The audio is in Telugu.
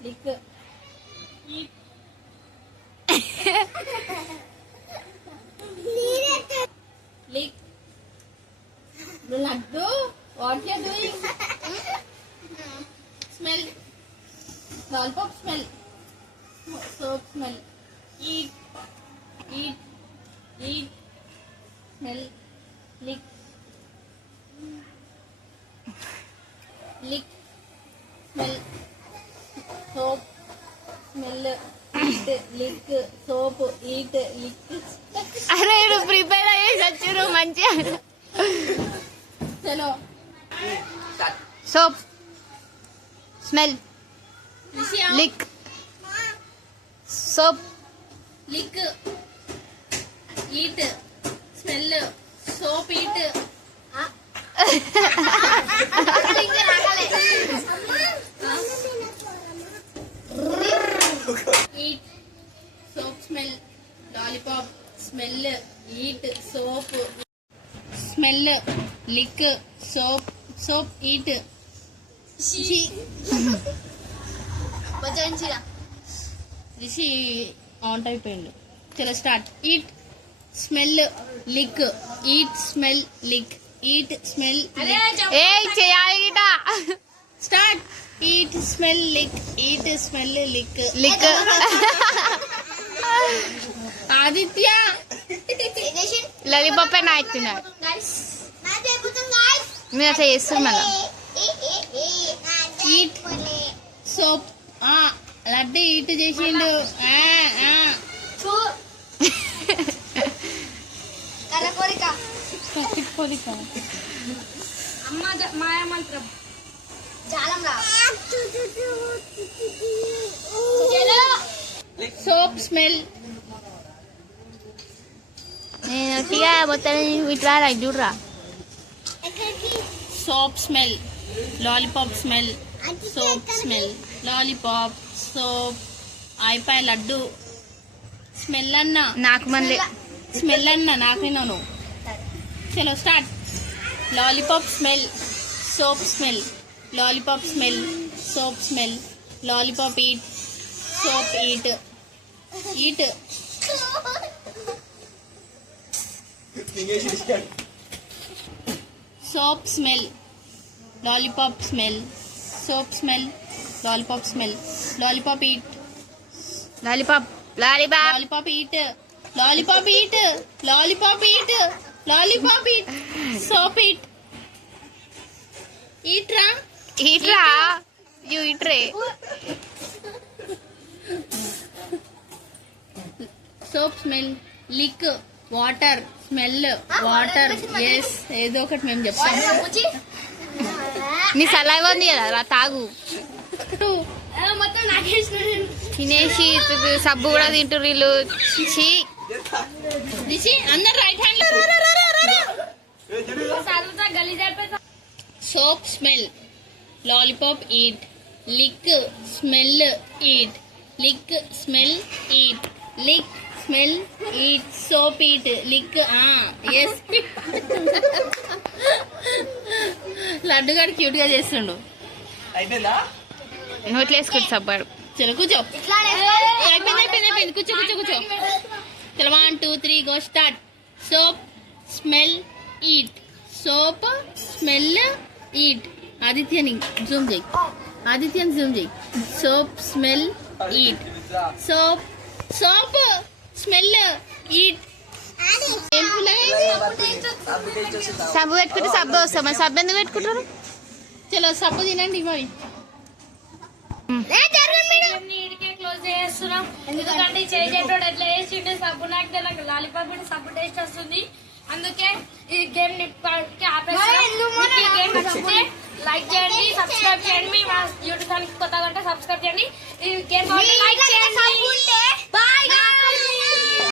Lick lick laddu what you doing smell lollipop smell soap smell eat eat eat smell lick lick smell soap smell eat lick soap eat lick అరే నువ్వు ప్రిపేర్ అయ్యే సచ్చురు మంచిగా చలో soap smell lick soap lick eat smell soap eat eat soap smell lollipop smell eat soap smell lick soap soap eat Rishi on అయిపోయిండు చలో start eat smell lick eat smell lick eat smell ఏ చేయాలి గిట start eat smell lick eat smell lick lick Aditya lollipop అయినా అవుతున్నారు మీరు అట్లా చేస్తారు మళ్ళా ఈట్ సోప్ లడ్డు ఈట్ చేసిండు కోరిక అమ్మ మాయామంత్రం సోప్ స్మెల్ నేను ఒట్టిగా మొత్తం ఇట్లా చూడరా soap smell lollipop smell soap smell lollipop soap అయిపోయి లడ్డు స్మెల్ అన్నా నాకు మళ్ళీ స్మెల్ అన్నా నాకైనాను చలో start lollipop smell soap smell lollipop smell soap smell lollipop eat soap eat eat soap smell lollipop smell soap smell lollipop smell lollipop eat lollipop lollipop lollipop eat lollipop eat lollipop eat lollipop eat soap eat ఈట్రా ఇట్రా యూ ఇట్రే soap smell lick water smell water yes ఏదో ఒకటి మేము చెప్తాం నీ సలహా ఉంది కదా రా తాగు మొత్తం నాకేసిన తినేసి సబ్బు కూడా తింటారు వీళ్ళు ఛీ. రిషి అందరు రైట్ హ్యాండ్ గలీజ్ అయిపోయి soap smell lollipop eat lick smell eat lick smell eat lick smell eat soap eat lick yes Laddu గారు క్యూట్ గా చేస్తుండు నోట్లో వేసుకుంటు సబ్బాడు చలో కూర్చో అయిపోయింది కూర్చో చలో 1 2 3 go start soap smell eat soap smell eat ఆదిత్యని జూమ్ చేయి soap smell eat soap smell eat సబ్బు పెట్టుకుంటే సబ్బు వస్తాం మరి సబ్బు ఎందుకు పెట్టుకుంటారు చలో సబ్బు తినండి మరి ఇడికే క్లోజ్ చేస్తున్నాం ఎందుకంటే చేసేటోడు ఎట్లా చేసిండు సబ్బు నాకు నాకు లాలీపాప్ సబ్బు టేస్ట్ వస్తుంది అందుకే ఈ గేమ్ గేమ్ నచ్చితే లైక్ చేయండి సబ్స్క్రైబ్ చేయండి మా యూట్యూబ్ ఛానల్ కొత్తగా ఉంటే సబ్స్క్రైబ్ చేయండి ఈ గేమ్ లైక్ చేయండి